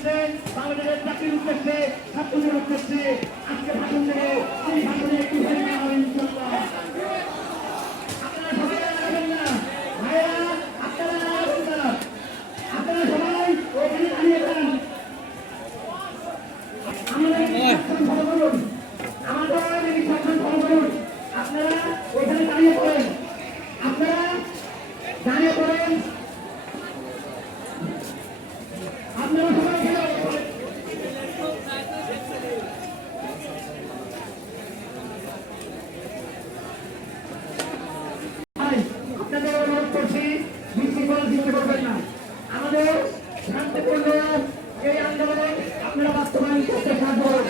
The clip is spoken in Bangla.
উদ্দেশ্যে, বাংলাদেশের জাতির উদ্দেশ্যে, ছাত্রদের উদ্দেশ্যে আজকে ভাষণ দেব। এই ভাষণে একটু হেরে নেওয়া হবে ইনশাআল্লাহ। আপনারা সবাই রাখবেন না ভাইয়া, আপনারা রাখবেন না, আপনারা সবাই ওখানে দাঁড়িয়ে যান। আমাদের ফলো করুন, আমাদের ফলো করুন। আপনারা ওখানে দাঁড়িয়ে পড়েন, আপনারা দাঁড়িয়ে পড়েন, আপনারা সবাই আপনাদের অনুরোধ করছি বিশৃঙ্খলা সৃষ্টি করবেন না। আমাদের শান্তিপূর্ণ এই আন্দোলন আপনারা বাস্তবায়ন করতে সাহায্য করুন।